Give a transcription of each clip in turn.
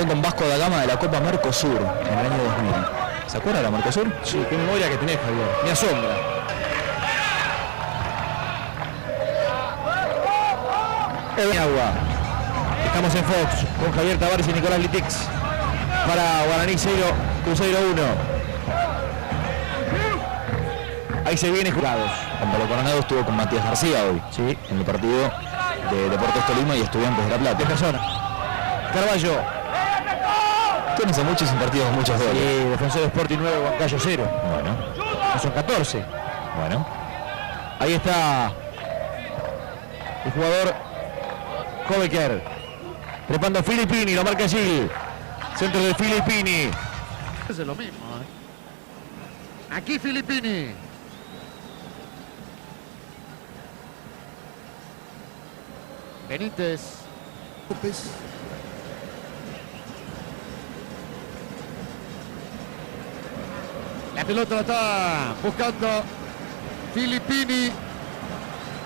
campeón con Vasco da Gama de la Copa Mercosur en el año 2000. ¿Se acuerda de la Mercosur? Sí, qué memoria que tenés, Javier. Me asombra. Agua. Estamos en Fox con Javier Tavares y Nicolás Litix para Guaraní 0, Cruzeiro 1. Ahí se viene jugados. Pablo Coronado estuvo con Matías García hoy, Sí. en el partido de Deportes Tolima y Estudiantes de La Plata. De persona. Carballo. Tienen muchos sin partidos, muchos goles. Sí, Defensor Sporting 9, Huancayo 0. Bueno, No son 14. bueno. Ahí está el jugador Hobeker. Trepando Filippini, lo marca Gil. Centro de Filippini. Es lo mismo. Aquí Filippini. Benítez. López. La pelota la está buscando Filippini.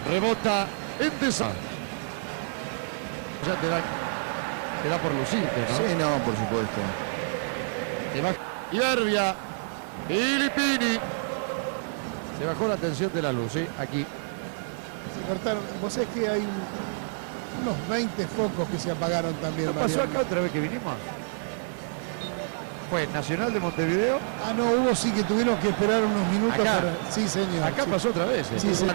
Rebota en Deza. Ya te da por lucirte, ¿no? Sí, no, por supuesto. Se baja Iberbia. Filippini. Se bajó la tensión de la luz, ¿sí? Aquí. Se cortaron. Vos sabés que hay unos 20 focos que se apagaron también. ¿No pasó Mariano. acá otra vez que vinimos? ¿Fue Nacional de Montevideo? Ah, no, hubo sí que tuvieron que esperar unos minutos Acá. para. Sí, señor. Acá sí. pasó otra vez. Sí, sí.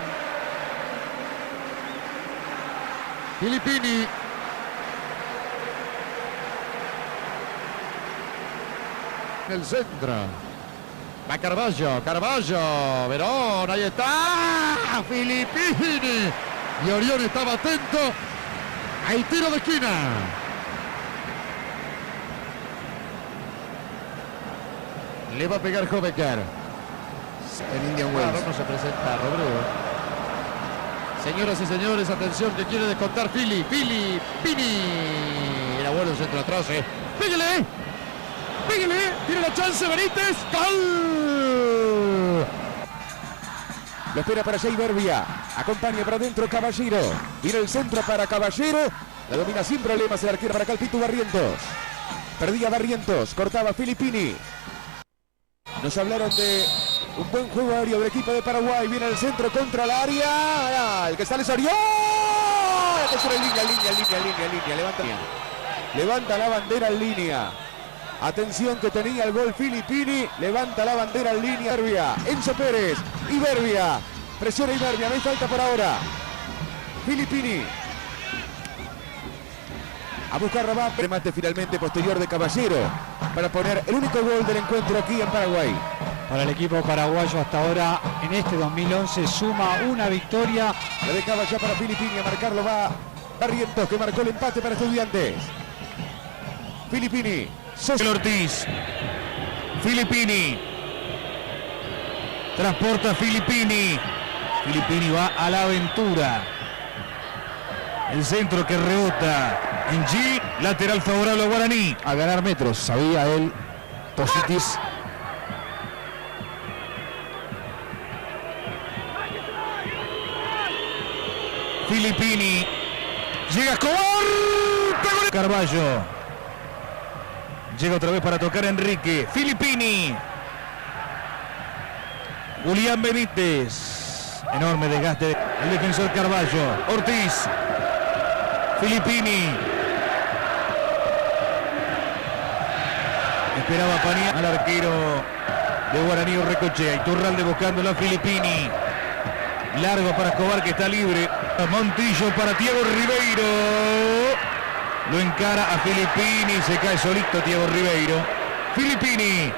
Filippini. En el centro. Va Carballo, Verón, ahí está. Filippini. Y Orión estaba atento. Hay tiro de esquina. Le va a pegar Hobeker. En Indian Claro, Wells. no se presenta Robredo. Señoras y señores, atención que quiere descontar Filippini. Era bueno el centro atrás, ¡Pégale! Tiene la chance Benítez. ¡Gol! Lo espera para Jay Berbia. Acompaña para adentro Caballero. Viene el centro para Caballero. La domina sin problemas el arquero para Calpito Barrientos. Perdía Barrientos. Cortaba Filippini. Nos hablaron de un buen juego aéreo del equipo de Paraguay. Viene el centro contra el área. El que sale es Orión. Línea. Levanta la bandera en línea. Atención que tenía el gol Filippini. Levanta la bandera en línea. Iberbia. Enzo Pérez. Iberbia. Presiona Iberbia. No hay falta por ahora. Filippini. A buscar Rabat. Remate finalmente posterior de Caballero. Para poner el único gol del encuentro aquí en Paraguay. Para el equipo paraguayo hasta ahora en este 2011 suma una victoria. La dejaba ya para Filippini. A marcarlo va Barrientos que marcó el empate para Estudiantes. Filippini. El Ortiz. Filippini. Transporta Filippini. Filippini va a la aventura. El centro que rebota en G. Lateral favorable a Guaraní. A ganar metros. Sabía él. Positis. Filippini. Llega Escobar. Pegó Carballo. Llega otra vez para tocar Enrique. Filippini. Julián Benítez. Enorme desgaste. El defensor Carballo. Ortiz. Filippini. Esperaba Panía al arquero de Guaraní Recochea. Iturralde buscándolo a Filippini. Largo para Escobar que está libre. Montillo para Thiago Ribeiro. Lo encara a Filippini. Se cae solito Thiago Ribeiro. Filippini.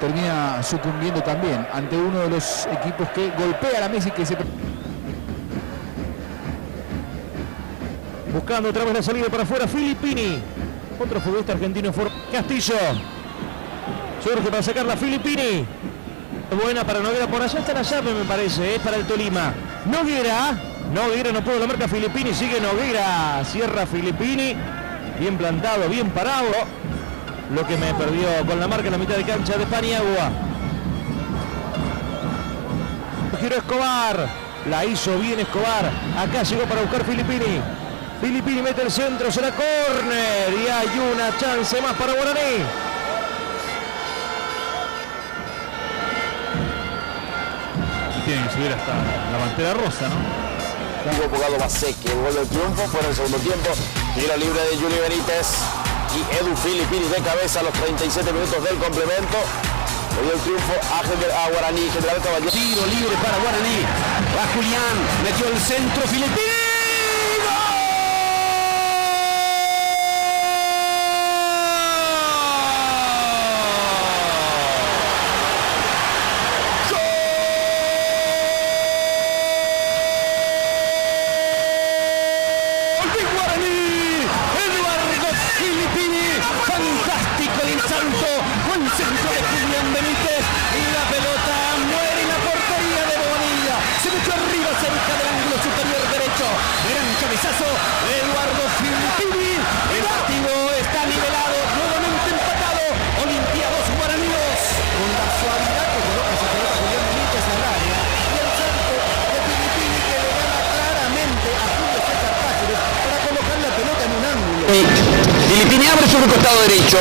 Termina sucumbiendo también ante uno de los equipos que golpea a la Messi que se... Buscando otra vez la salida para afuera Filippini. Otro futbolista argentino Castillo. Surge para sacarla a Filippini. Buena para Noguera. Por allá está la llave me parece, para el Tolima. Noguera no pudo la marca Filippini. Sigue Noguera. Cierra Filippini. Bien plantado, bien parado. Lo que me perdió con la marca en la mitad de cancha de Paniagua. Giró Escobar. La hizo bien Escobar. Acá llegó para buscar Filippini. Filippini mete el centro, será córner y hay una chance más para Guaraní. Y tienen que subir hasta la pantera rosa, ¿no? Hugo Bogado Basecchi, el gol del triunfo fue en el segundo tiempo. Tiro libre de Juli Benítez y Edu Filippini de cabeza a los 37 minutos del complemento. Le dio el triunfo a Guaraní, General Caballero. Tiro libre para Guaraní. Va Julián, metió el centro, Filippini. Fantástico el salto, buen centro de Julián Benítez y la pelota muere en la portería de Bobadilla. Se metió arriba cerca del ángulo superior derecho. Gran cabezazo de Eduardo Filippini. El partido está nivelado, nuevamente empatado. Olimpia 2, Guaraní 2. Con la suavidad que coloca esa pelota Julián Benítez al área y el salto de Filippini que le gana claramente a Julio César Cáceres para colocar la pelota en un ángulo. Filippini abre sobre el costado derecho.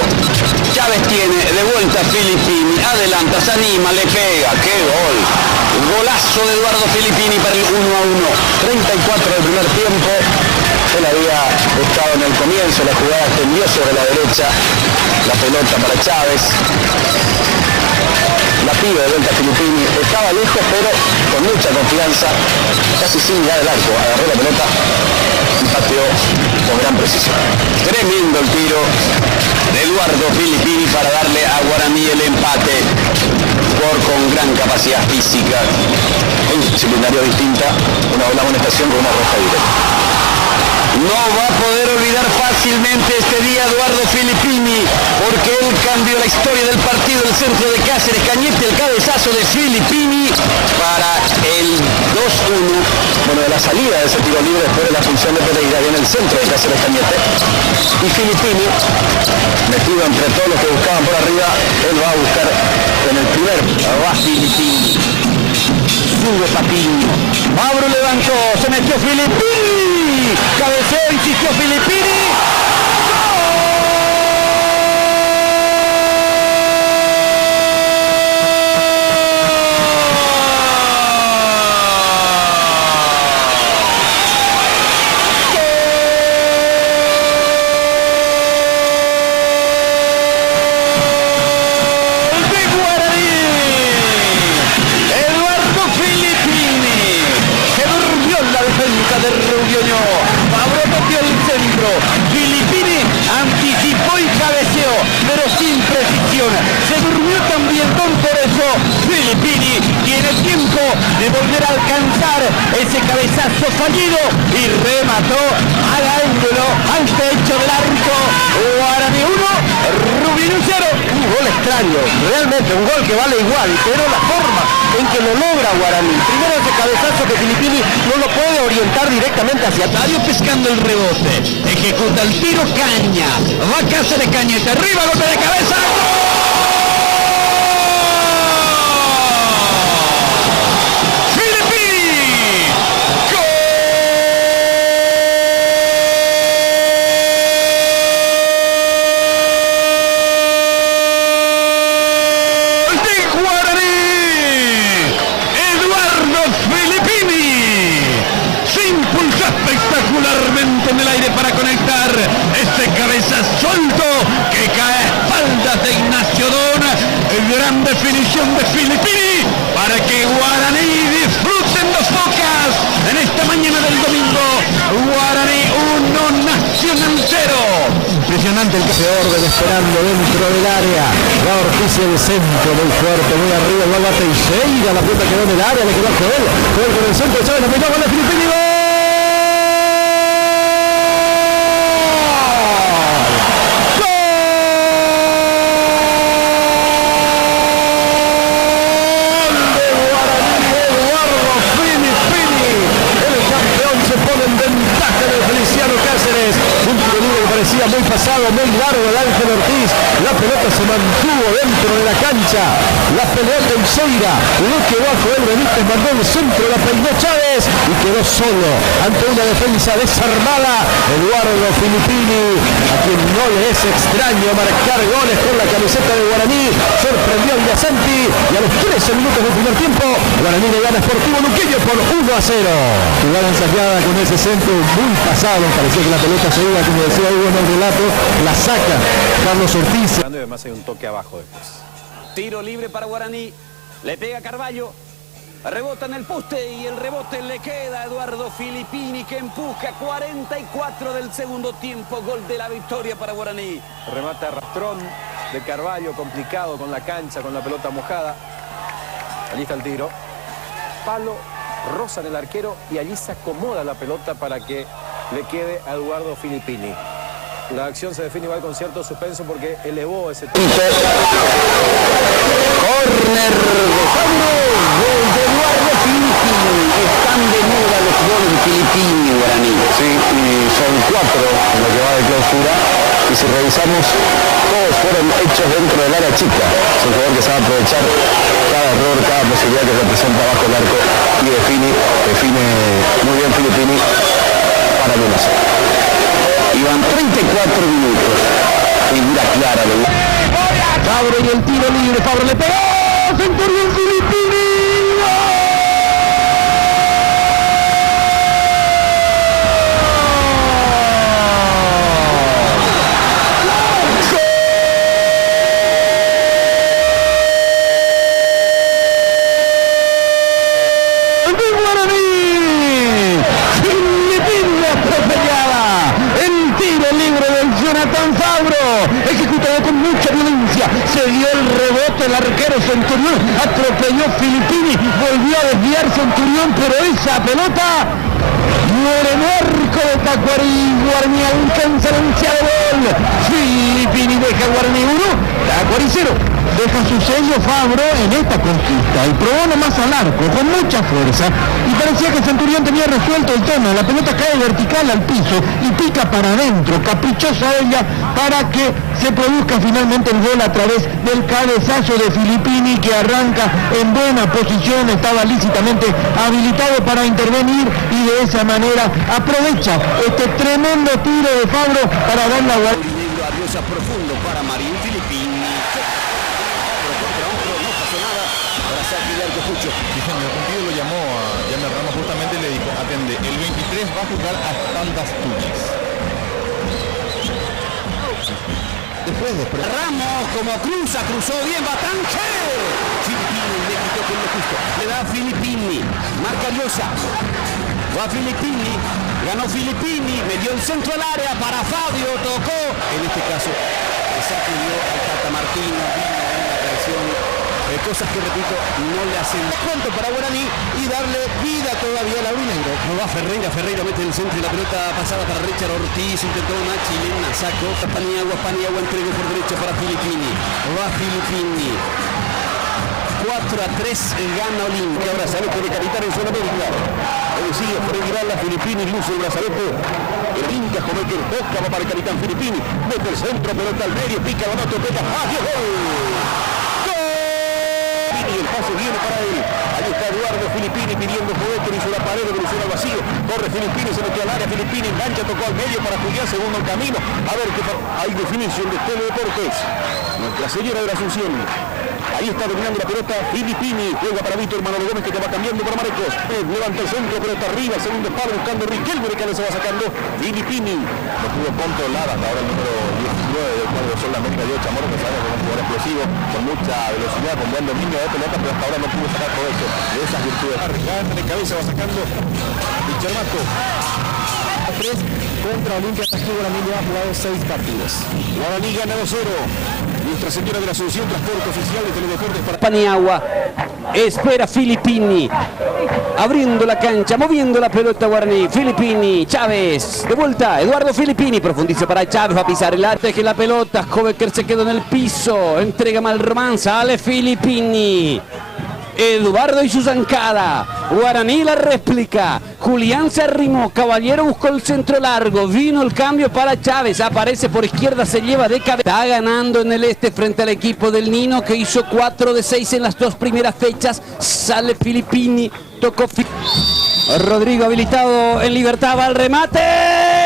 Chávez tiene de vuelta a Filippini. Adelanta, se anima, le pega. ¡Qué gol! Golazo de Eduardo Filippini para el 1-1. 34 del primer tiempo. Él había estado en el comienzo. La jugada tendió sobre la derecha. La pelota para Chávez. La pide de vuelta a Filippini. Estaba lejos, pero con mucha confianza. Casi sin mirar el arco. Agarró la pelota y pateó con gran precisión. Tremendo el tiro de Eduardo Filippini para darle a Guaraní el empate con gran capacidad física. En disciplinario distinta, una amonestación con una roja directa. No va a poder olvidar fácilmente este día Eduardo Filippini, porque él cambió la historia del partido. El centro de Cáceres, Cañete, el cabezazo de Filippini para el 2-1. Bueno, de la salida de ese tiro libre después de la función de Pereira y en el centro de Cáceres, Cañete. Y Filippini, metido entre todos los que buscaban por arriba, él va a buscar en el primer. Va Filippini. Sube Patiño. Mauro levantó, se metió Filippini. Cabeceo, insistió Filippini. Filippini anticipó y cabeceó, pero sin precisión. Se durmió también, por eso Filippini tiene tiempo de volver a alcanzar ese cabezazo fallido y remató al ángulo, al techo del arco. Guaraní 1, Rubino 0. Un gol extraño, realmente un gol que vale igual, pero la forma en que lo logra Guaraní. Primero ese cabezazo que Filippini no lo puede orientar directamente hacia atrás. Pescando el rebote, ejecuta el tiro, Caña, va Cáceres, Cañete, arriba, golpe de cabeza. Espectacularmente en el aire para conectar ese cabeza suelto que cae a espaldas de Ignacio Dona. Gran definición de Filippini para que Guaraní disfruten dos Bocas en esta mañana del domingo. Guaraní 1, Nacional 0. Impresionante el que se orden esperando dentro del área. La Ortiz el centro muy fuerte, muy arriba, el balón a Teixeira, la pelota quedó en el área, le quedó a Joel. Joel con el centro, Chávez, la pelota con la Filippini. muy pasado, muy largo el Ángel Ortiz. La pelota se mantuvo dentro de la cancha. La peleó Teixeira. Le quedó a Joel Benítez, mandó el centro, la peinó Chávez y quedó solo ante una defensa desarmada. Eduardo Filippini, a quien no le es extraño marcar goles con la camiseta de Guaraní, sorprendió a Villasanti y a los 13 minutos del primer tiempo, Guaraní le gana a Sportivo Luqueño por 1-0. Jugada ensayada con ese centro muy pasado, parecía que la pelota se iba, como decía Hugo en el relato, la saca Carlos Ortiz. Además hay un toque abajo después. Tiro libre para Guaraní, le pega Carvalho, rebota en el poste y el rebote le queda a Eduardo Filippini, que empuja. 44 del segundo tiempo, gol de la victoria para Guaraní. Remata arrastrón de Carvalho, complicado con la cancha, con la pelota mojada. Allí está el tiro. Palo, roza en el arquero y allí se acomoda la pelota para que le quede a Eduardo Filippini. La acción se define igual con cierto suspenso porque elevó ese tiro. Corner de Fabro, gol de Eduardo Filippini. Están de moda los goles de Filippini, Guaraní. Sí, y son 4 en lo que va de clausura. Y si revisamos, todos fueron hechos dentro del área chica. Es un jugador que sabe aprovechar cada error, cada posibilidad que representa bajo el arco y define muy bien Filippini para el 1-0. Iban 34 minutos. Figura clara. Fabro y el tiro libre. Fabro le pegó. Centurión Filippini. Ejecutado con mucha violencia, se dio el rebote, el arquero Centurión atropelló Filippini, volvió a desviar Centurión, pero esa pelota muere en arco de Tacuarí. Guaraní alcanza el ansiado gol. Filippini deja Guaraní 1, Tacuarí 0. Deja su sello Fabro en esta conquista. El probó nomás al arco con mucha fuerza y parecía que Centurión tenía resuelto el tema. La pelota cae vertical al piso y pica para adentro, caprichosa ella, para que se produzca finalmente el gol a través del cabezazo de Filippini, que arranca en buena posición, estaba lícitamente habilitado para intervenir y de esa manera aprovecha este tremendo tiro de Fabro para dar la vuelta. Aviosa profundo para Marín Filippini. Diciendo, un tío lo llamó a Jaime Ramos justamente y le dijo, atende, el 23 va a jugar a espaldas tuyas. Después. Ramos como cruzó bien Batanche. Filippini le quitó con lo justo. Le da a Filippini. Marca Llosa. Va Filippini. Ganó Filippini. Metió el centro al área para Fabio. Tocó. En este caso, sacudió al Tata Martino. Vino en la creación. Cosas que, repito, no le hacen cuento para Guaraní y darle vida todavía al aurinegro. No va Ferreira mete en el centro y la pelota pasada para Richard Ortiz, intentó una chilena, sacó Paniagua entregó por derecha para Filippini. Va Filippini. 4-3 gana Olimpia. Ahora sabe que decapitar en Sudamérica. Decide Freddy Gala, Filippini, luce el brazalete. El Olimpia comete el boca, va para el capitán Filippini. Mete el centro, pelota al medio, pica la nota, pega. ¡Adiós! ¡Gol! Y el pase viene para él. Ahí está Eduardo Filippini pidiendo poder, hizo la pared, evoluciona al vacío. Corre Filippini, se metió al área. Filippini engancha, tocó al medio para Julián, segundo el camino. A ver qué hay definición de Teledeportes. Nuestra Señora de la Asunción. Ahí está dominando la pelota Filippini. Juega para Víctor Manolo Gómez, que te va cambiando para Marcos. Levanta el centro, pelota arriba. Segundo palo buscando Riquelme, de cabeza va sacando Filippini. Lo pudo controlar hasta ahora el número 19 del cuadro de Sol América de Chamorro, que sabe que es un jugador explosivo, con mucha velocidad, con buen dominio de pelota, pero hasta ahora no pudo sacar provecho de esas virtudes. De cabeza va sacando Vicharmato. 3 contra Olimpia. Hasta aquí Guaraní ha jugado 6 partidos. Guaraní gana 2-0. Nuestra Señora de la Asunción, transporte oficial de Teledeportes para Paniagua. Espera Filippini. Abriendo la cancha, moviendo la pelota Guaraní. Filippini, Chávez. De vuelta, Eduardo Filippini. Profundiza para Chávez, va a pisar el arte que la pelota. Hobecker se quedó en el piso. Entrega mal román, sale Filippini. Eduardo y su zancada. Guaraní la réplica. Julián se arrimó. Caballero buscó el centro largo. Vino el cambio para Chávez. Aparece por izquierda, se lleva de cabeza. Está ganando en el este frente al equipo del Nino, que hizo 4 de 6 en las 2 primeras fechas. Sale Filippini. Tocó Rodrigo habilitado en libertad, va al remate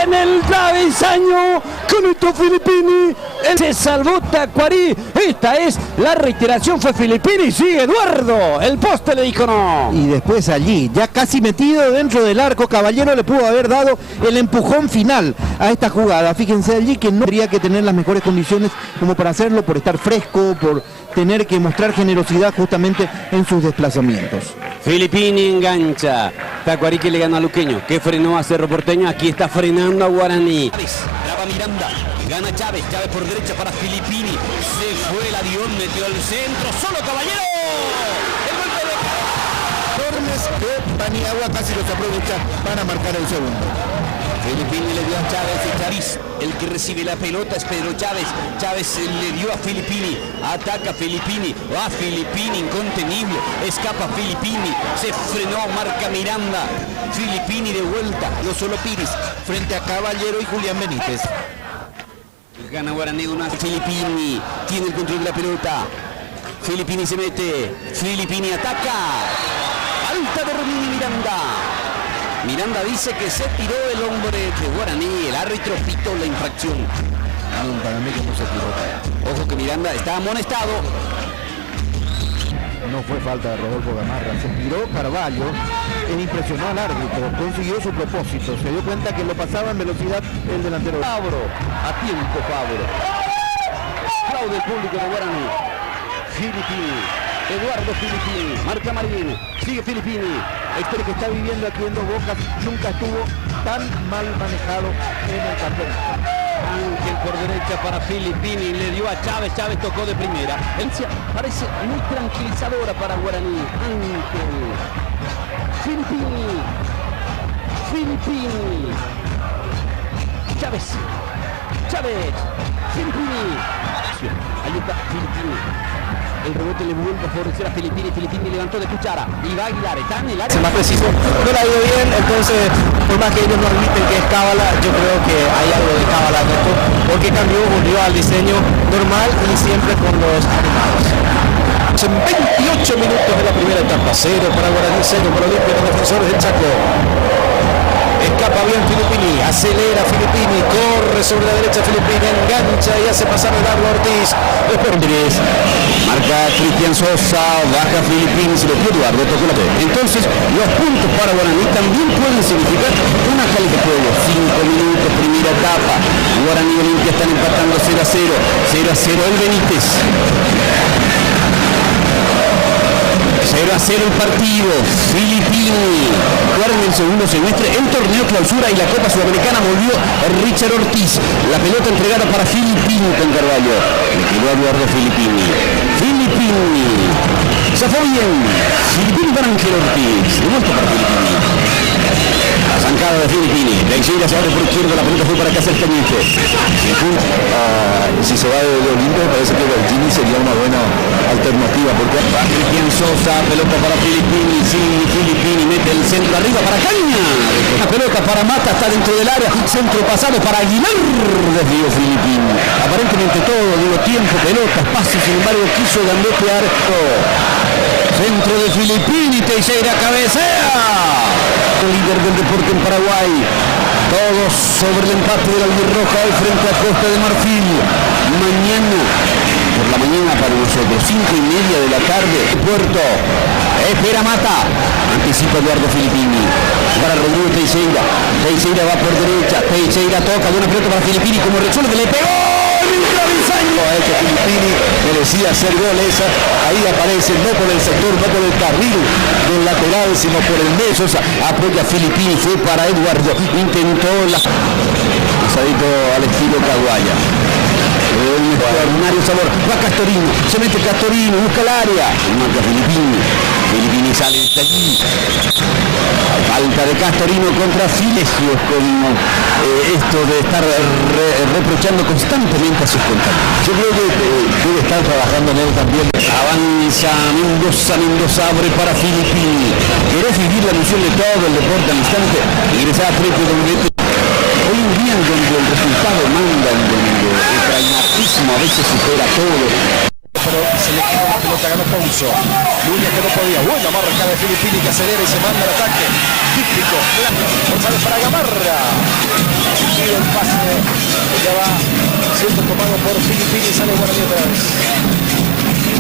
en el travesaño. Con esto Filippini se salvó Tacuarí. Esta es la reiteración, fue Filippini. Sigue Eduardo, el poste le dijo no. Y después allí, ya casi metido dentro del arco, Caballero le pudo haber dado el empujón final a esta jugada. Fíjense allí que no tendría que tener las mejores condiciones como para hacerlo, por estar fresco, por tener que mostrar generosidad justamente en sus desplazamientos. Filippini engancha. Tacuarí que le gana a Luqueño, que frenó a Cerro Porteño. Aquí está frenando a Guaraní. Graba Miranda, gana Chávez. Chávez por derecha para Filippini. Se fue el avión, metió al centro. Solo Caballero. El golpe de Tormes que Paniagua casi los aprovecha para marcar el segundo. Filippini le dio a Chávez y Chávez, el que recibe la pelota es Pedro Chávez. Chávez le dio a Filippini, ataca Filippini, va Filippini incontenible, escapa Filippini, se frenó, marca Miranda. Filippini de vuelta, No solo Piris, frente a Caballero y Julián Benítez. gana Guaraní una. Filippini tiene el control de la pelota. Filippini se mete, Filippini ataca. Falta de Romini Miranda. Miranda dice que se tiró el hombre de Guaraní, el árbitro pitó la infracción. No, para mí que no se tiró. Ojo que Miranda está amonestado. No fue falta de Rodolfo Gamarra, se tiró Carvalho, él impresionó al árbitro, consiguió su propósito, se dio cuenta que lo pasaba en velocidad el delantero. Fabro, a tiempo Fabro. Aplaude el público de Guaraní. Filippini, Eduardo Filippini, marca Marín, sigue Filippini. La historia que está viviendo aquí en Dos Bocas nunca estuvo tan mal manejado en el campeonato. Ángel por derecha para Filippini, le dio a Chávez, Chávez tocó de primera. Parece muy tranquilizadora para Guaraní. Ángel, Filippini, Filippini, Chávez, Chávez, Filippini. Ahí está Filippini. El rebote le vuelve a favorecer a Filippini. Filippini levantó de cuchara y va a Aguilar. Está en el área. Más preciso. No la ha ido bien, entonces, por más que ellos no admiten que es cábala, yo creo que hay algo de cábala en esto, porque cambió, volvió al diseño normal y siempre con los animados. En 28 minutos de la primera etapa, 0 para Guaraní, 0 para Olimpia, los defensores del Chaco. Escapa bien Filippini, acelera Filippini, corre sobre la derecha Filippini, engancha y hace pasar el largo a Ortiz. Después marca Cristian Sosa, baja Filippini, se lo dio Eduardo, tocó la pelota. Entonces, los puntos para Guaraní también pueden significar una calidad de juego. 5 minutos, primera etapa. Guaraní y Olimpia están empatando 0-0. 0-0 el Benítez. 0-0 el partido. Filippini jugaron el segundo semestre el torneo clausura y la Copa Sudamericana. Volvió Richard Ortiz. La pelota entregada para Filippini con Carvalho. Le quedó a Eduardo Filippini. Filippini. Se fue bien. Filippini para Ángel Ortiz. De vuelta para Filippini. La zancada de Filippini. Teixeira se abre por izquierda. La pelota fue para Cáceres Cañete. Si se va de Olimpia, me parece que Gini sería una buena alternativa, porque va Cristian Sosa, pelota para Filippini, sí, Filippini mete el centro arriba para Caña, la pelota para Mata, está dentro del área, centro pasado para Aguilar, desvío Filippini, aparentemente todo, digo, tiempo, pelota, espacio, sin embargo quiso gambetear, centro de Filippini, Teixeira cabecea, líder del deporte en Paraguay. Todos sobre el empate de la albirroja hoy frente a Costa de Marfil. Mañana, por la mañana para nosotros, 5:30 de la tarde, Puerto. Espera Mata. Anticipa Eduardo Filippini. Para Rodrigo Teixeira. Teixeira va por derecha. Teixeira toca de una pelota para Filippini como resuelve. Le pegó el travesaño. ha hecho Filippini, merecía hacer gol esa. Ahí aparece, no por el sector, no por el carril del lateral, sino por el medio. Apoya Filippini, fue para Eduardo, intentó la pasadito al estilo Caguaya. Un extraordinario sabor, va Castorino, se mete Castorino, busca el área, marca Filippini, Filippini sale de allí, Falta de Castorino contra Filesios con esto de estar reprochando constantemente a sus compañeros. Yo creo que debe estar trabajando en él también. Avanza Mendoza abre para Filippini. ¿Querés vivir la emoción de todo el deporte al instante? Ingresa a www. Hoy un día en donde el resultado manda, en donde el pragmatismo a veces supera todo. Pero se le quedó la pelota, ganó Pouso. Núñez que no podía. Buena marca de Filippini que acelera y se manda al ataque. Típico, González para Gamarra. Y el pase que ya va siendo tomado por Filippini y sale Guaraní atrás.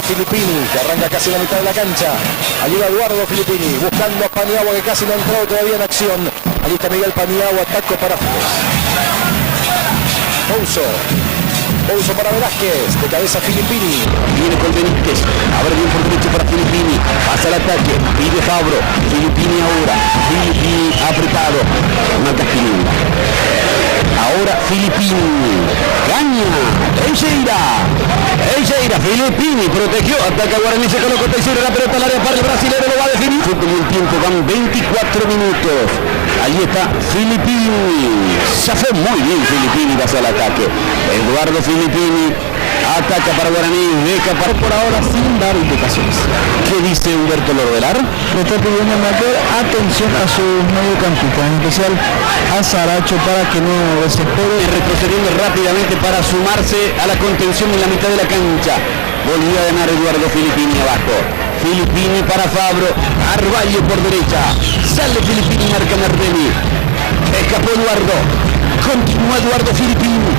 Filippini que arranca casi la mitad de la cancha. Ayuda Eduardo Filippini buscando a Paniagua que casi no ha entrado todavía en acción. Allí está Miguel Paniagua, ataco para Pouso. Pouso para Velázquez, de cabeza Filippini. Viene con Benítez, abre bien por derecho para Filippini, pasa el ataque, pide Fabro, Filippini ahora, Filippini apretado, marca Spinilla. Ahora Filippini, caña, Teixeira, Filippini protegió, ataca Guaraní, se colocó Teixeira, la pelota al área para el brasilero, lo va a definir. Fútbol y el tiempo, van 24 minutos. Ahí está Filippini, se fue muy bien Filippini, va hacia el ataque. Eduardo Filippini ataca para Guaraní, deja para por ahora sin dar indicaciones. ¿Qué dice Humberto Lordelar? Le está pidiendo mayor atención a sus mediocampistas, en especial a Saracho, para que no desespere. Retrocediendo rápidamente para sumarse a la contención en la mitad de la cancha. Volvió a ganar Eduardo Filippini abajo. Filippini para Fabro, Arballo por derecha. Sale Filippini, marca Nardelli. Escapó Eduardo. Continúa Eduardo Filippini.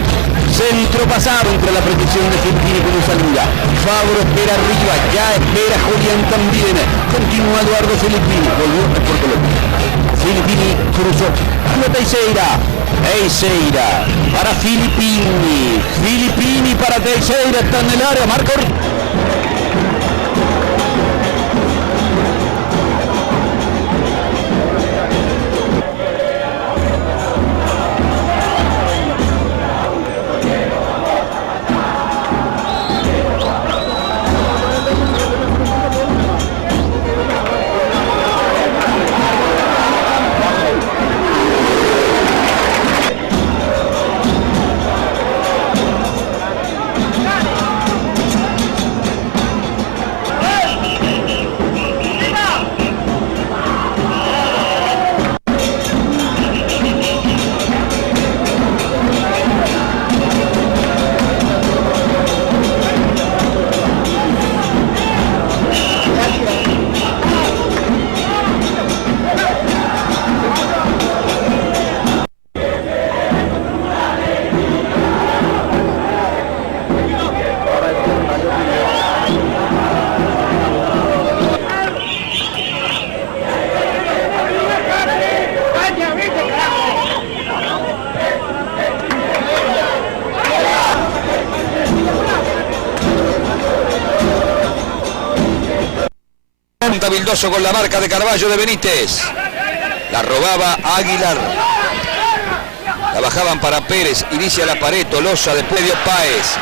Centro pasado entre la protección de Filippini con salida. Fabro espera arriba, ya espera Julián también. Continúa Eduardo Filippini. Volvió por Colombia. Filippini cruzó. Teixeira para Filippini. Filippini para Teixeira. Está en el área. Marco. Vildoso con la marca de Carballo de Benítez. La robaba Aguilar. La bajaban para Pérez. Inicia la pared. Tolosa de medio Páez.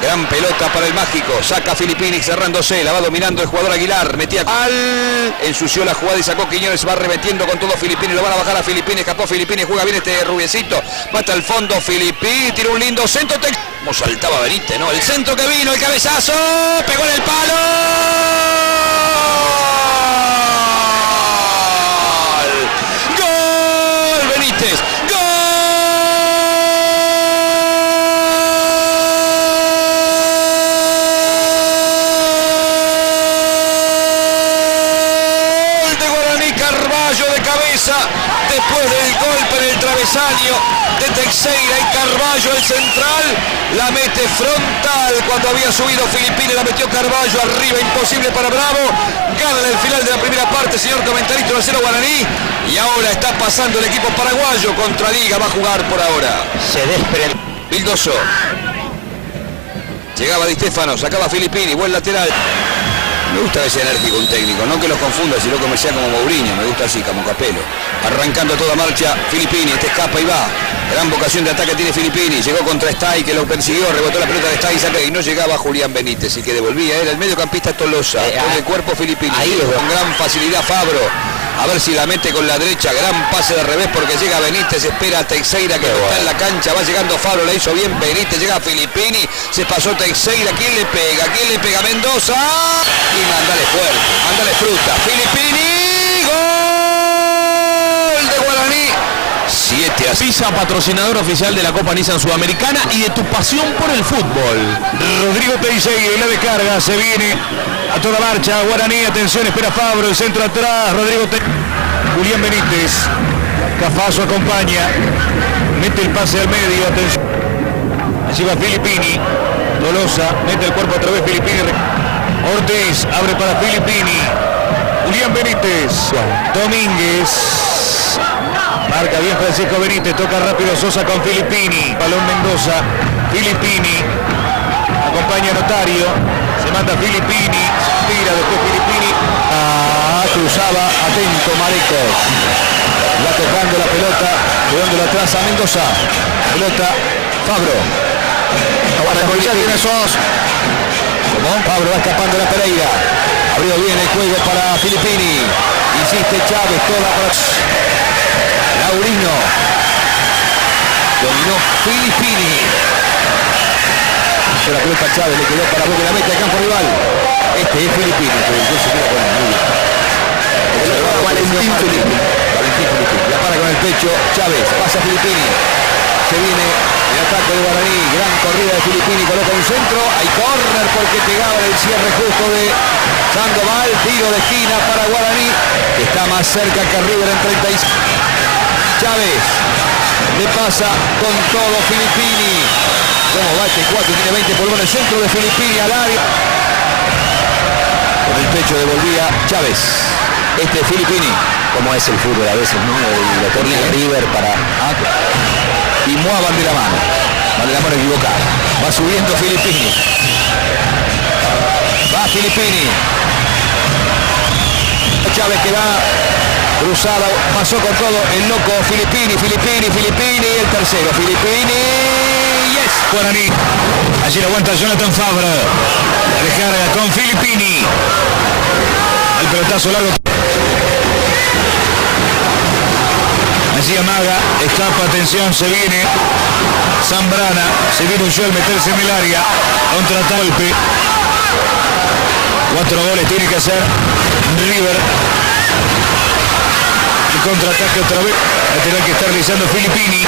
Gran pelota para el mágico. Saca Filippini cerrándose. La va dominando el jugador Aguilar. Metía al. Ensució la jugada y sacó Quiñones. Va remetiendo con todo Filippini. Lo van a bajar a Filippini. Escapó Filippini. Juega bien este rubiecito. Mata al fondo Filippini. Tira un lindo centro. Como saltaba Benítez, ¿no? El centro que vino. El cabezazo. Pegó en el palo. Después del golpe en el travesaño de Teixeira y Carballo, el central la mete frontal cuando había subido Filippini, la metió Carballo arriba, imposible para Bravo. Gana en el final de la primera parte, señor comentarista, 1-0 Guaraní, y ahora está pasando el equipo paraguayo contra Liga, va a jugar por ahora. Se desprende. Vildoso. Llegaba Di Stefano, sacaba Filippini, buen lateral. Me gusta que sea enérgico un técnico, no que los confunda, sino que me sea como Mourinho, me gusta así, como Capello. Arrancando a toda marcha, Filippini, este escapa y va. Gran vocación de ataque tiene Filippini, llegó contra Stay, que lo persiguió, rebotó la pelota de Stay, saca y no llegaba Julián Benítez, y que devolvía, era el mediocampista Tolosa, con el cuerpo Filippini. Ahí con gran facilidad Fabro. A ver si la mete con la derecha. Gran pase de revés porque llega Benítez. Espera a Teixeira que está en la cancha. Va llegando Fabro. Le hizo bien Benítez. Llega Filippini. Se pasó Teixeira. ¿Quién le pega? ¿Quién le pega? Mendoza. Y mándale fuerte. Mándale fruta. Filippini. Gol de Guaraní. 7-0. Pisa, patrocinador oficial de la Copa Nissan Sudamericana y de tu pasión por el fútbol. Rodrigo Teixeira, la descarga, se viene a toda marcha. Guaraní, atención, espera Fabro, el centro atrás. Rodrigo Julián Benítez. Cafazo acompaña. Mete el pase al medio, atención. Allí va Filippini. Dolosa, mete el cuerpo otra vez Filippini. Ortiz, abre para Filippini. Julián Benítez. Domínguez. Marca bien Francisco Benítez, toca rápido Sosa con Filippini. Balón Mendoza, Filippini. Acompaña Notario. Se manda Filippini. Tira después Filippini. Cruzaba, atento Maricos. Va tocando la pelota, llevándolo atrás a Mendoza. Pelota, Fabro. Tiene Sos. Fabro va escapando la Pereira. Abrió bien el juego para Filippini. Insiste Chávez, toda para Laurino. Dominó Filippini. La pelota Chávez le quedó para Boca, la mete al campo rival. Este es Filippini, que se queda con él. Muy bien. Valentín Filippini. La para con el pecho Chávez. Pasa Filippini. Se viene el ataque de Guaraní. Gran corrida de Filippini. Coloca un centro. Hay córner porque pegaba el cierre justo de Sandoval. Tiro de esquina para Guaraní, que está más cerca que River en 36. Chávez le pasa con todo Filippini. Como va este 4, tiene 20 por el centro de Filippini al área. Con el pecho devolvía Chávez. Este es Filippini. Como es el fútbol a veces, ¿no? Lo tenía River para... y muevan de la mano. Van de la mano equivocada. Va subiendo Filippini. Va Filippini. Chávez que va cruzada, pasó con todo el loco Filippini, el tercero, Filippini, yes, Guaraní. Allí lo aguanta Jonathan Fabro. La descarga con Filippini. El pelotazo largo. Allí amaga, escapa, atención, se viene Zambrana, se viene Ulloa al meterse en el área, contragolpe. 4 goles tiene que hacer River. El contraataque otra vez. La tendrá que estar realizando Filippini.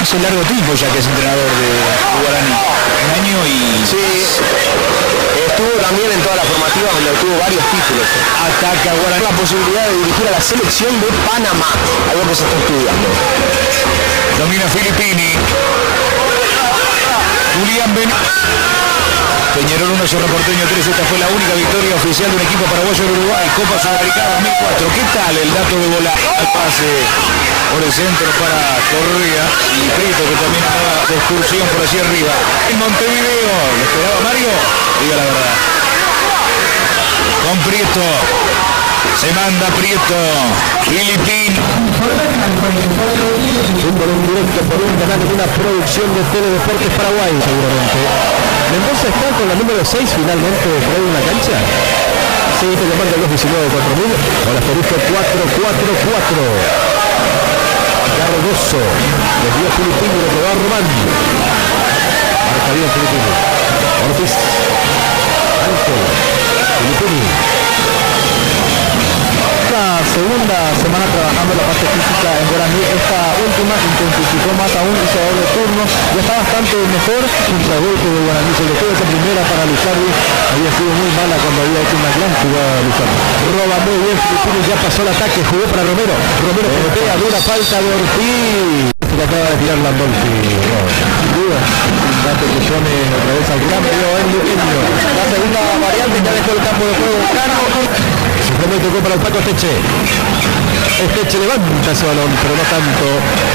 Hace largo tiempo ya que es entrenador de Guaraní. Un año y... Sí, estuvo también en toda la formativa donde obtuvo varios títulos. Ataca Guaraní. La posibilidad de dirigir a la selección de Panamá. Algo que se está estudiando. Domina Filippini. Julián Peñarol 1, Cerro Porteño 3. Esta fue la única victoria oficial de un equipo paraguayo en Uruguay. Copa Sudamericana 2004. ¿Qué tal el dato de volar? Al pase por el centro para Correa y Prieto, que también estaba de excursión por allí arriba. En Montevideo, ¿lo esperaba Mario? Diga la verdad. Con Prieto. Se manda Prieto. Filippini. Fútbol en directo por un canal de una producción de Teledeportes Paraguay, seguramente. Mendoza está con la número 6 finalmente fuera de una cancha. Sí, te marca el 219-4000. Ahora asterisco 444. Cardoso. Desvió Filippini, lo que va Román. Marca bien Filippini. Ortiz. Ángel. Filippini. La segunda semana trabajando la parte física en Guaraní, esta última intensificó más aún, hizo doble turno, ya está bastante mejor. Contragolpe de Guaraní, sobre todo esa primera para Luzardi, había sido muy mala cuando había hecho una gran jugada de Luzardi. Roba muy bien Filippini, ya pasó el ataque, jugó para Romero, golpea, dura falta de Ortiz. Se le acaba de tirar Landolfi, sin duda, un dato que pone otra vez al cambio en Luqueño. La segunda variante ya dejó el campo de juego Cano. Simplemente tocó para el Paco Esteche. Esteche levanta ese balón, pero no tanto,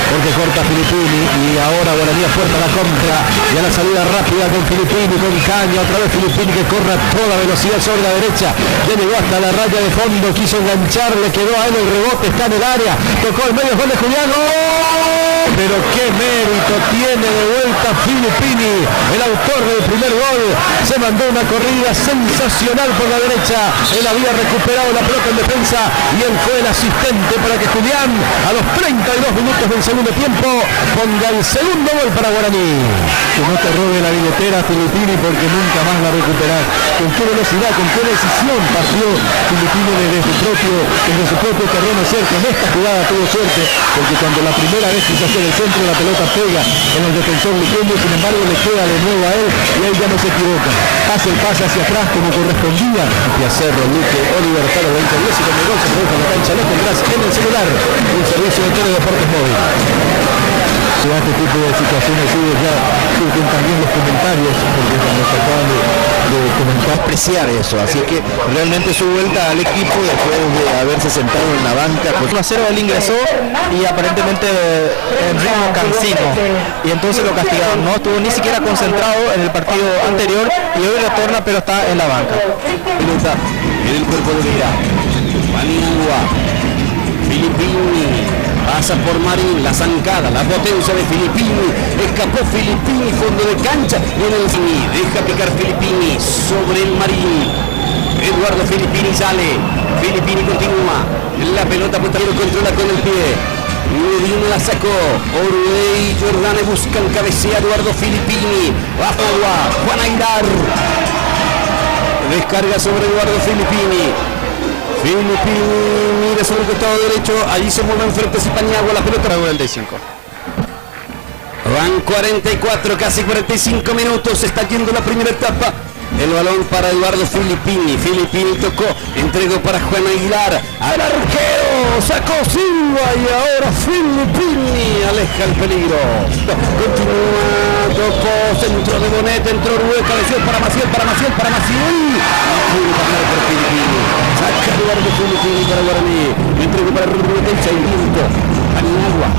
porque corta Filippini y ahora Guaraní apuesta la contra y a la salida rápida con Filippini, con caña, otra vez Filippini que corre a toda velocidad sobre la derecha, ya llegó hasta la raya de fondo, quiso enganchar, le quedó a él el rebote, está en el área, tocó el medio, gol de Julián, ¡gol! Pero qué mérito tiene de vuelta Filippini, el autor del primer gol. Se mandó una corrida sensacional por la derecha. Él había recuperado la pelota en defensa y él fue el asistente para que Julián, a los 32 minutos del segundo tiempo, ponga el segundo gol para Guaraní. Que no te robe la billetera Filippini, porque nunca más la recuperar. Con qué velocidad, con qué decisión partió Filippini desde su propio terreno. Es cierto, en esta jugada tuvo suerte, porque cuando la primera vez quiso hacer el centro, la pelota pega en el defensor Luqueño, sin embargo le queda de nuevo a él y ahí ya no se equivoca. Hace el pase hacia atrás como correspondía. Hacia Cerro, Luque, Oliver, Talo, 2010 y con el gol se produjo en la cancha. Lo tendrás en el celular. Un servicio de Teledeportes Móvil. Si a este tipo de situaciones ya surgen también los comentarios, porque cuando se acaban de comentar, apreciar eso, así que realmente su vuelta al equipo después de haberse sentado en la banca. 1-0 él ingresó y aparentemente en ritmo cansino, y entonces lo castigaron. No estuvo ni siquiera concentrado en el partido anterior y hoy retorna, pero está en la banca. Pelota en el cuerpo de Vera. Paniagua. Filippini. Pasa por Marín, la zancada, la potencia de Filippini, escapó Filippini, fondo de cancha, y en el deja picar Filippini sobre el Marín. Eduardo Filippini sale, Filippini continúa, la pelota Puerto controla con el pie. Medina la sacó, Orley y Jordane buscan cabecea Eduardo Filippini, bajo agua, Juan Aguilar. Descarga sobre Eduardo Filippini. Filippini mira sobre el costado derecho, allí se mueve enfrente Paniagua, la pelota para 45. Van 44, casi 45 minutos, se está yendo la primera etapa. El balón para Eduardo Filippini. Filippini tocó, entregó para Juan Aguilar. Al arquero, sacó Silva y ahora Filippini aleja el peligro. Continúa, tocó, centro de Bonet, entró Rubén, cabeció para Maciel. Pudo pasar por Filippini. Saca Eduardo Filippini para Guaraní. Entregó para Rubén, Chairiento. Paniagua.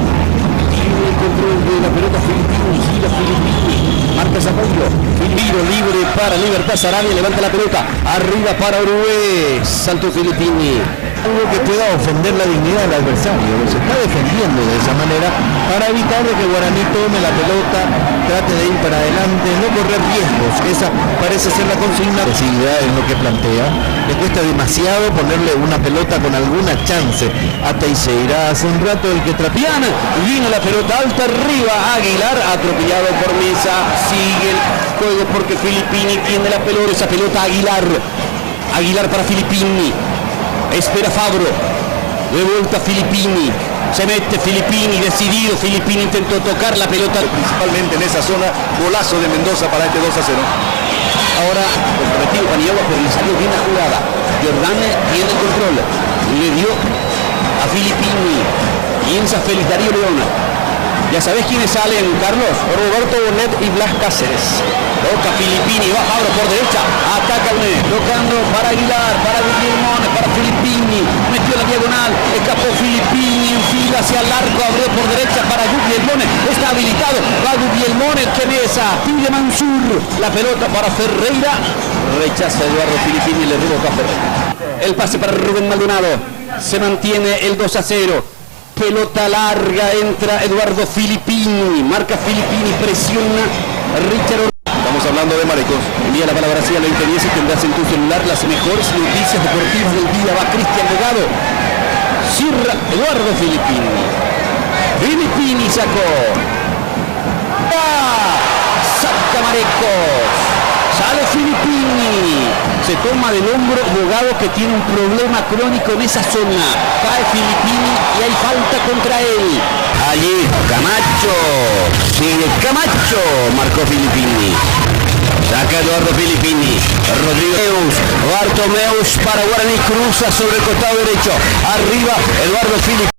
Tiene el control de la pelota Filippini, gira Filippini. Marca Zapollo, tiro libre para Libertad Sarabia, levanta la pelota, arriba para Uruguay, salto Filippini. Algo que pueda ofender la dignidad del adversario, se está defendiendo de esa manera para evitar de que Guaraní tome la pelota, trate de ir para adelante, no correr riesgos. Esa parece ser la consigna. Agresividad en lo que plantea, le cuesta demasiado ponerle una pelota con alguna chance a Teixeira. Hace un rato el que trapiana, vino la pelota alta arriba, Aguilar atropellado por Mesa, sigue el juego porque Filippini tiene la pelota, esa pelota Aguilar para Filippini. Espera Fabro, de vuelta Filippini, se mete Filippini, decidido, Filippini intentó tocar la pelota. Principalmente en esa zona, golazo de Mendoza para este 2-0. Ahora, comprometido Paniagua, pero le salió bien la jugada. Jordane tiene el control, le dio a Filippini, piensa Félix Darío León. ¿Ya sabés quiénes salen, Carlos? Roberto Bonet y Blas Cáceres. Toca Filippini, va Fabro por derecha, ataca Bonet, tocando para Aguilar, para Guillermón, para Filippini, metió la diagonal, escapó Filippini, enfila hacia el arco, abrió por derecha para Guillermón, está habilitado, va Guillermón, el que mesa, pide Mansur, la pelota para Ferreira, rechaza Eduardo Filippini, le rebota a Ferreira. El pase para Rubén Maldonado, se mantiene el 2-0. Pelota larga, entra Eduardo Filippini, marca Filippini, presiona Richard. Estamos hablando de Maricos. Envía la palabra así a la 2010 y tendrás en tu celular las mejores noticias deportivas del día. Va Cristian Delgado, cierra Eduardo Filippini. Filippini sacó. Saca Marecos. Sale Filippini. Se toma del hombro Bogado, que tiene un problema crónico en esa zona. Cae Filippini y hay falta contra él. Allí Camacho. Sigue Camacho. Marcó Filippini. Saca Eduardo Filippini. Rodrigo Bartomeus para Guaraní. Cruza sobre el costado derecho. Arriba Eduardo Filippini.